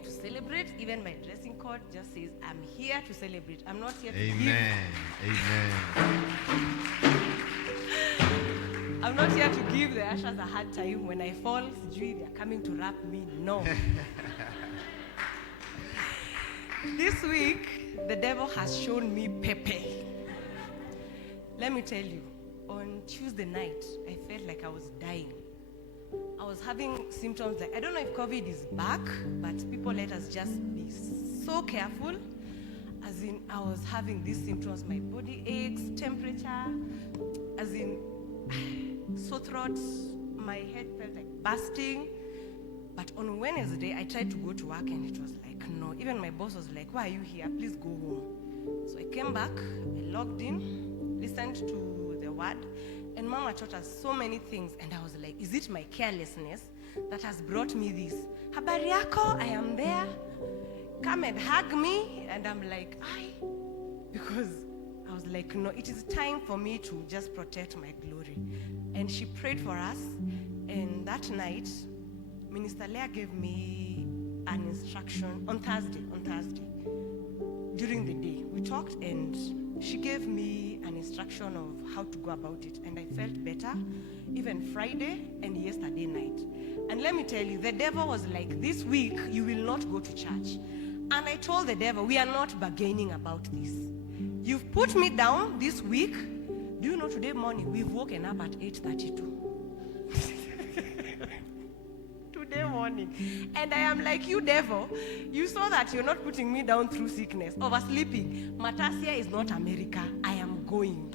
came to celebrate. Even my dressing code just says, I'm here to celebrate. I'm not here to Amen. I'm not here to give the ushers a hard time. When I fall, they are coming to wrap me. No. This week, the devil has shown me Pepe. Let me tell you, on Tuesday night, I felt like I was dying. I was having symptoms like, I don't know if COVID is back, but people let us just be so careful. As in, I was having these symptoms, my body aches, temperature, as in, sore throat, my head felt like bursting. But on Wednesday, I tried to go to work and it was like, no. Even my boss was like, why are you here? Please go home. So I came back, I logged in, listened to the word, and Mama taught us so many things. And I was like, is it my carelessness that has brought me this? Habari yako, I am there. Come and hug me. And I'm like, because I was like, no, it is time for me to just protect my glory. And she prayed for us. And that night, Minister Leah gave me an instruction on Thursday, during the day. We talked and she gave me an instruction of how to go about it. And I felt better, even Friday and yesterday night. And let me tell you, the devil was like, this week, you will not go to church. And I told the devil, we are not bargaining about this. You've put me down this week. Do you know today morning, we've woken up at 8:32. Today morning. And I am like, you devil, you saw that you're not putting me down through sickness, oversleeping. Matasia is not America. I am going.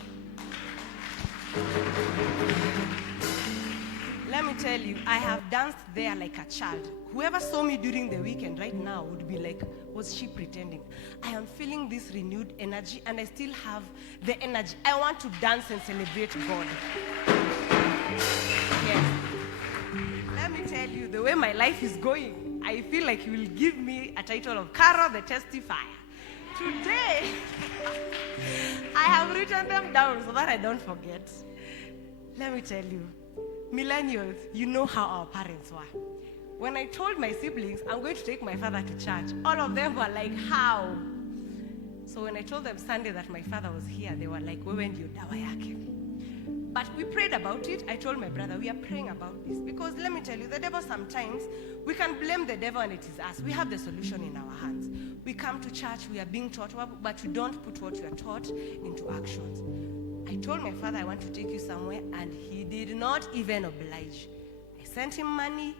Let me tell you, I have danced there like a child. Whoever saw me during the weekend right now would be like, was she pretending? I am feeling this renewed energy and I still have the energy. I want to dance and celebrate God. Yes. Let me tell you, the way my life is going, I feel like you will give me a title of Carol the Testifier. Today, I have written them down so that I don't forget. Let me tell you, millennials, you know how our parents were. When I told my siblings, I'm going to take my father to church, all of them were like, how? So when I told them Sunday that my father was here, they were like, wewe ndio dawa yake. But we prayed about it. I told my brother, we are praying about this. Because let me tell you, the devil sometimes, we can blame the devil and it is us. We have the solution in our hands. We come to church, we are being taught, but we don't put what we are taught into actions. I told my father, I want to take you somewhere, and he did not even oblige. I sent him money.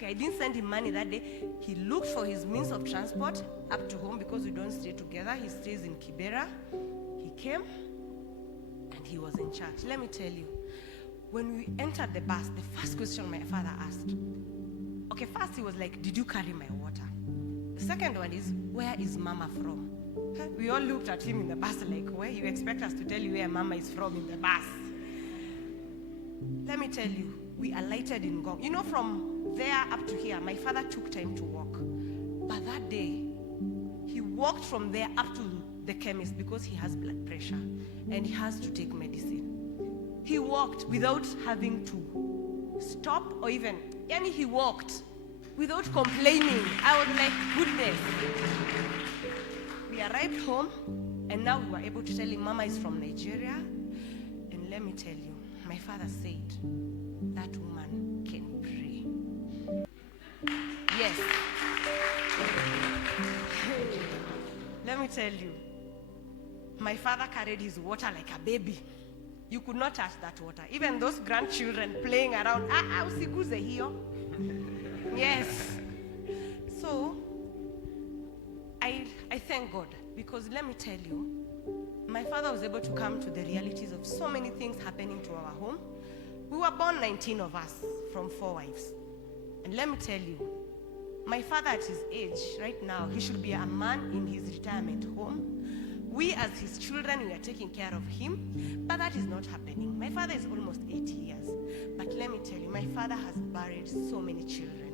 I didn't send him money that day. He looked for his means of transport up to home because we don't stay together. He stays in Kibera. He came, and he was in church. Let me tell you, when we entered the bus, the first question my father asked, first he was like, did you carry my water? The second one is, where is Mama from? We all looked at him in the bus like, where you expect us to tell you where Mama is from in the bus? Let me tell you, we alighted in Gong. You know, from there up to here, my father took time to walk. But that day, he walked from there up to the chemist because he has blood pressure and he has to take medicine. He walked without having to stop or even, he walked without complaining. I was like, goodness. We arrived home, and now we were able to tell him Mama is from Nigeria. And let me tell you, my father said, that woman can pray. Yes. Let me tell you, my father carried his water like a baby. You could not touch that water. Even those grandchildren playing around, usiguze hiyo. Yes. So, I thank God, because let me tell you, my father was able to come to the realities of so many things happening to our home. We were born 19 of us from 4 wives. And let me tell you, my father at his age, right now, he should be a man in his retirement home. We as his children, we are taking care of him, but that is not happening. My father is almost 80 years. But let me tell you, my father has buried so many children.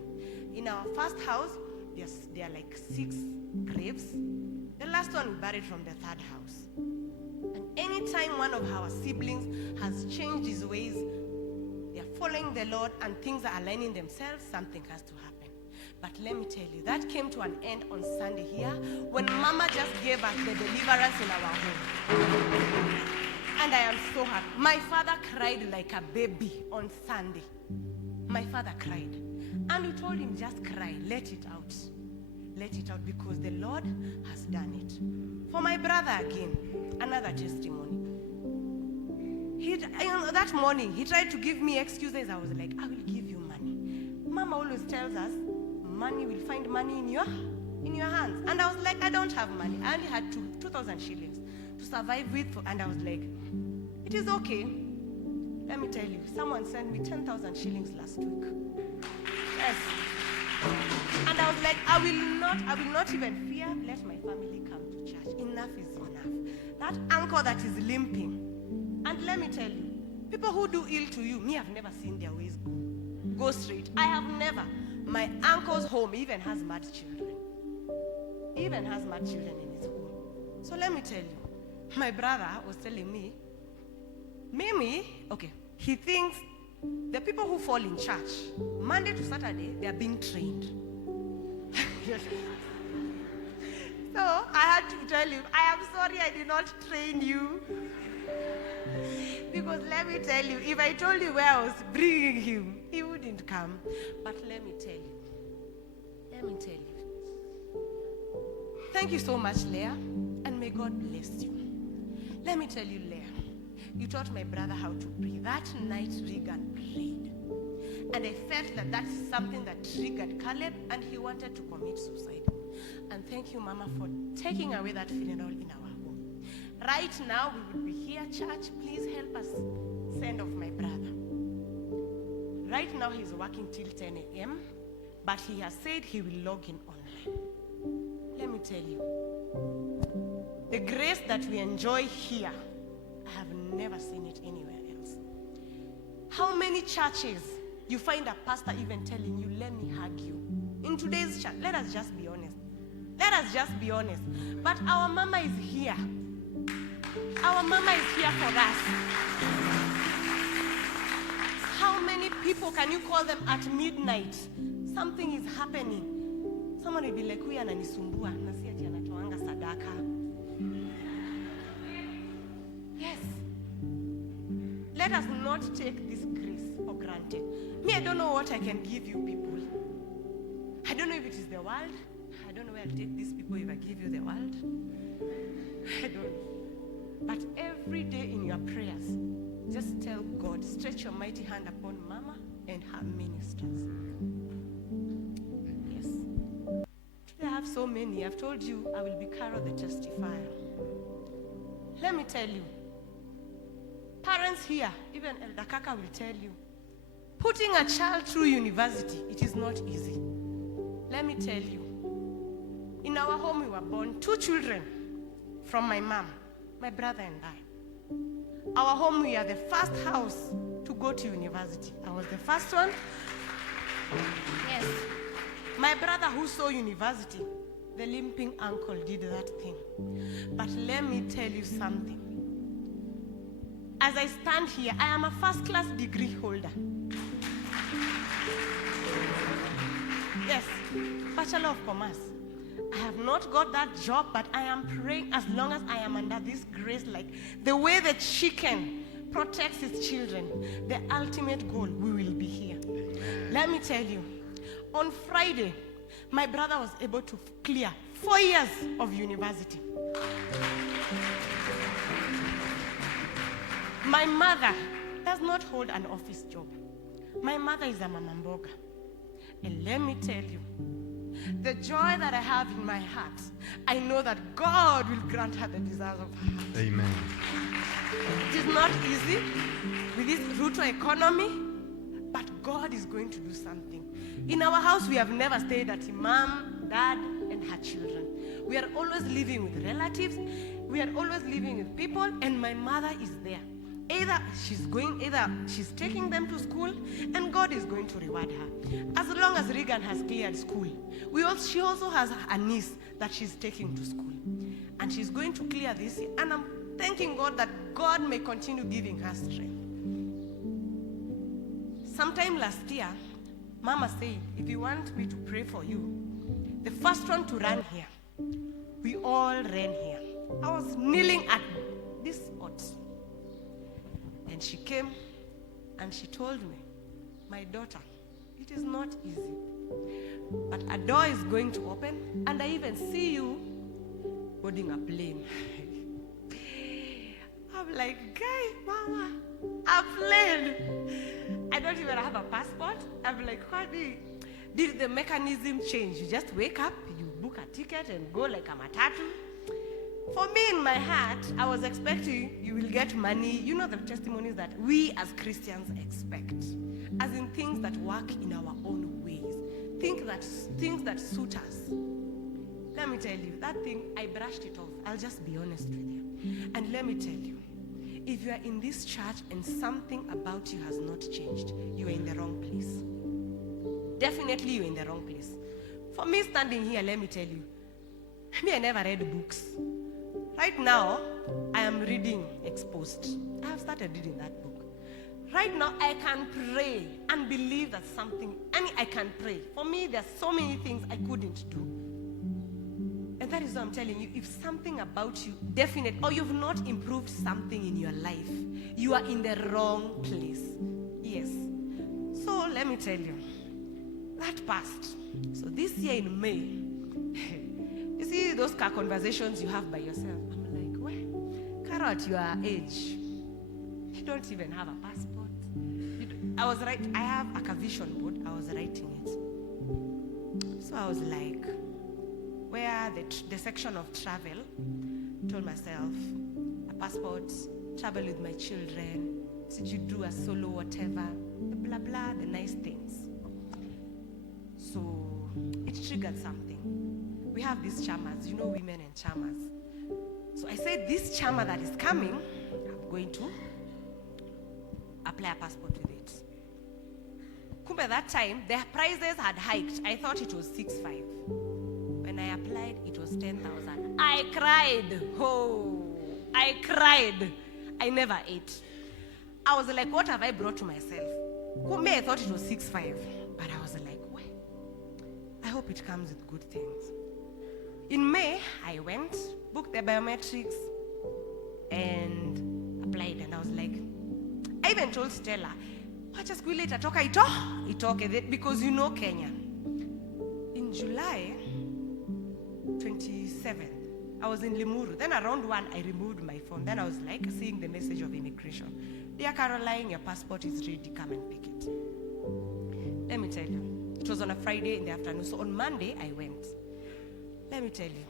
In our first house, there are like 6 graves. The last one we buried from the 3rd house. And anytime one of our siblings has changed his ways, they are following the Lord and things are aligning themselves, something has to happen. But let me tell you, that came to an end on Sunday here when Mama just gave us the deliverance in our home. And I am so happy. My father cried like a baby on Sunday. My father cried. And we told him, just cry, let it out. Let it out because the Lord has done it. For my brother again, another testimony. That morning, he tried to give me excuses. I was like, I will give you money. Mama always tells us, money will find money in your hands. And I was like, I don't have money. I only had 2,000 shillings to survive with. And I was like, it is okay. Let me tell you, someone sent me 10,000 shillings last week. Yes. And I was like, I will not even fear. Let my family come to church. Enough is enough. That uncle that is limping. And let me tell you, people who do ill to you, me, I've never seen their ways go straight. I have never. My uncle's home even has mad children. Even has mad children in his home. So let me tell you, my brother was telling me, Mimi, okay, he thinks the people who fall in church, Monday to Saturday, they are being trained. So I had to tell him, I am sorry I did not train you. Because let me tell you, if I told you where I was bringing him, he wouldn't come. But let me tell you. Thank you so much, Leah, and may God bless you. Let me tell you, Leah, you taught my brother how to pray. That night, Regan prayed. And I felt that that's something that triggered Caleb, and he wanted to commit suicide. And thank you, Mama, for taking away that funeral in our home. Right now, we would be here, church. Please help us send off my brother. Right now, he's working till 10 a.m., but he has said he will log in online. Let me tell you, the grace that we enjoy here, I have never seen it anywhere else. How many churches you find a pastor even telling you, let me hug you? In today's church, let us just be honest. Let us just be honest. But our mama is here. Our mama is here for us. How many people can you call them at midnight? Something is happening. Someone will be like, huyu ananisumbua, nasi ati anatoanga sadaka. Yes. Let us not take this grace for granted. Me, I don't know what I can give you people. I don't know if it is the world. I don't know where I'll take these people if I give you the world. I don't know. But every day in your prayers, just tell God, stretch your mighty hand upon Mama and her ministers. Yes. Today I have so many. I've told you I will be Carol the testifier. Let me tell you, parents here, even Elder Kaka will tell you, putting a child through university, it is not easy. Let me tell you, in our home we were born 2 children from my mom, my brother and I. Our home, we are the first house to go to university. I was the first one. Yes. My brother who saw university, the limping uncle did that thing. But let me tell you something. As I stand here, I am a first-class degree holder. Yes, Bachelor of Commerce. I have not got that job, but I am praying as long as I am under this grace, like the way the chicken protects its children, the ultimate goal, we will be here. Amen. Let me tell you, on Friday, my brother was able to clear 4 years of university. My mother does not hold an office job. My mother is a mama mboga. And let me tell you, the joy that I have in my heart, I know that God will grant her the desires of her heart. Amen. It is not easy with this brutal economy, but God is going to do something. In our house, we have never stayed at Mom, Dad, and her children. We are always living with relatives. We are always living with people, and my mother is there. Either she's taking them to school, and God is going to reward her. As long as Regan has cleared school, she also has a niece that she's taking to school. And she's going to clear this year. And I'm thanking God that God may continue giving her strength. Sometime last year, Mama said, if you want me to pray for you, the first one to run here. We all ran here. I was kneeling at this spot. And she came and she told me, my daughter, it is not easy. But a door is going to open, and I even see you boarding a plane. I'm like, guy, Mama, a plane. I don't even have a passport. I'm like, honey, did the mechanism change? You just wake up, you book a ticket and go like a matatu. For me, in my heart, I was expecting you will get money. You know the testimonies that we as Christians expect. As in things that work in our own ways. Things that suit us. Let me tell you, that thing, I brushed it off. I'll just be honest with you. And let me tell you, if you are in this church and something about you has not changed, you are in the wrong place. Definitely you're in the wrong place. For me standing here, let me tell you, I never read books. Right now, I am reading Exposed. I have started reading that book. Right now, I can pray and believe that something, I can pray. For me, there's so many things I couldn't do. And that is what I'm telling you. If something about you, definite, or you've not improved something in your life, you are in the wrong place. Yes. So let me tell you, that passed. So this year in May, you see those car conversations you have by yourself. I'm like, well, Carrot, you are age. You don't even have a passport. I have a vision board. I was writing it. So I was like, where the section of travel, told myself, a passport, travel with my children, did you do a solo whatever, the blah blah, the nice things. So it triggered something. We have these chamas, women and chamas. So I said, this chama that is coming, I'm going to apply a passport with it. Kumbe that time, the prices had hiked. I thought it was 6,500. When I applied, it was 10,000. I cried. Oh, I cried. I never ate. I was like, what have I brought to myself? Kumbe, I thought it was 6,500. But I was like, well, I hope it comes with good things. In May, I went, booked the biometrics, and applied. And I was like, I even told Stella, just go later, because you know Kenya. In July 27th, I was in Limuru. Then around 1, I removed my phone. Then I was like seeing the message of immigration. Dear Caroline, your passport is ready. Come and pick it. Let me tell you, it was on a Friday in the afternoon. So on Monday, I went. Let me tell you,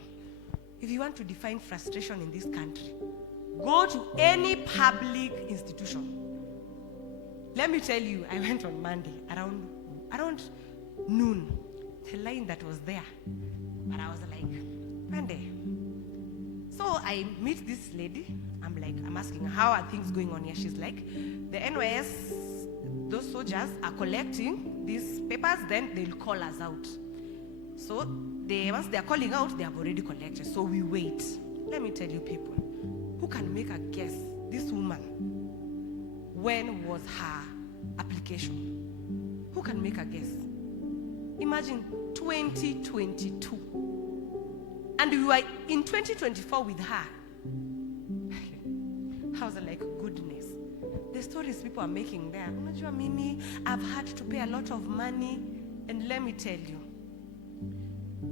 if you want to define frustration in this country, go to any public institution. Let me tell you, I went on Monday around noon. The line that was there, but I was like, Monday. So I meet this lady. I'm asking her, how are things going on here? She's like, the NYS, those soldiers are collecting these papers, then they'll call us out. So once they're calling out, they have already collected. So we wait. Let me tell you people, who can make a guess? This woman, when was her application? Who can make a guess? Imagine 2022. And we were in 2024 with her. I was like, goodness. The stories people are making there. Unajua mimi, I've had to pay a lot of money. And let me tell you,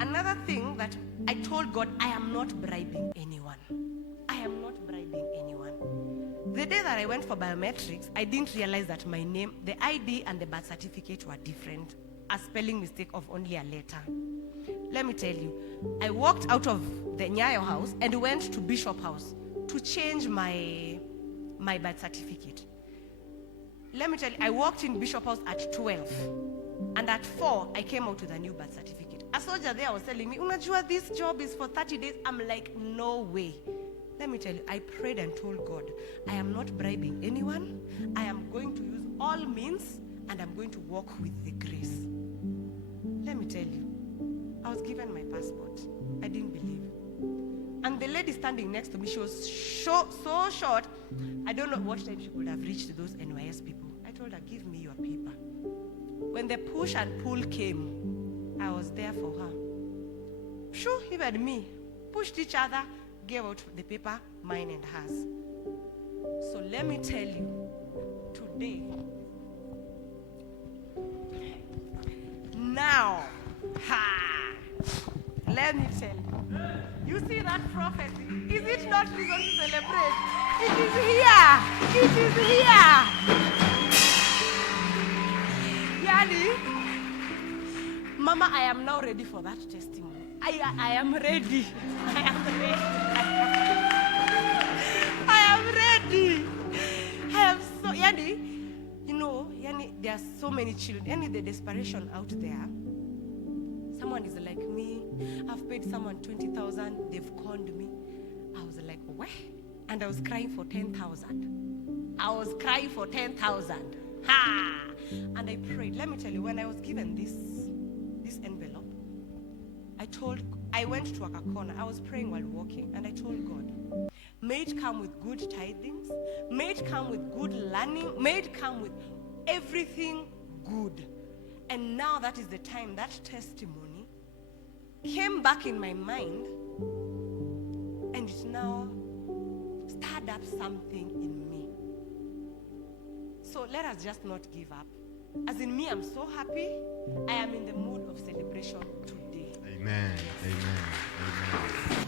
another thing that I told God, I am not bribing anyone. I am not bribing anyone. The day that I went for biometrics, I didn't realize that my name, the ID and the birth certificate were different. A spelling mistake of only a letter. Let me tell you, I walked out of the Nyayo house and went to Bishop House to change my birth certificate. Let me tell you, I walked in Bishop House at 12. And at 4, I came out with a new birth certificate. A soldier there was telling me, unajua, this job is for 30 days. I'm like, no way. Let me tell you, I prayed and told God, I am not bribing anyone. I am going to use all means, and I'm going to walk with the grace. Let me tell you, I was given my passport. I didn't believe. And the lady standing next to me, she was so short. I don't know what time she could have reached those NYS people. I told her, give me your paper. When the push and pull came, I was there for her. Sure, even me. Pushed each other, gave out the paper, mine and hers. So let me tell you, today, now, let me tell you. You see that prophecy? Is it not reason to celebrate? It is here. It is here. Yani, Mama, I am now ready for that testimony. I am ready. I am ready. I am ready. I am so, Yani, you know, Yani, there are so many children. Yani, the desperation out there. Someone is like me. I've paid someone 20,000. They've conned me. I was like, what? And I was crying for 10,000. I was crying for 10,000. Ha! And I prayed. Let me tell you, when I was given this envelope, I went to a corner. I was praying while walking, and I told God, may it come with good tidings, may it come with good learning, may it come with everything good. And now that is the time that testimony came back in my mind, and it now stirred up something in me. So let us just not give up. As in me, I'm so happy. I am in the mood of celebration today. Amen. Amen. Amen.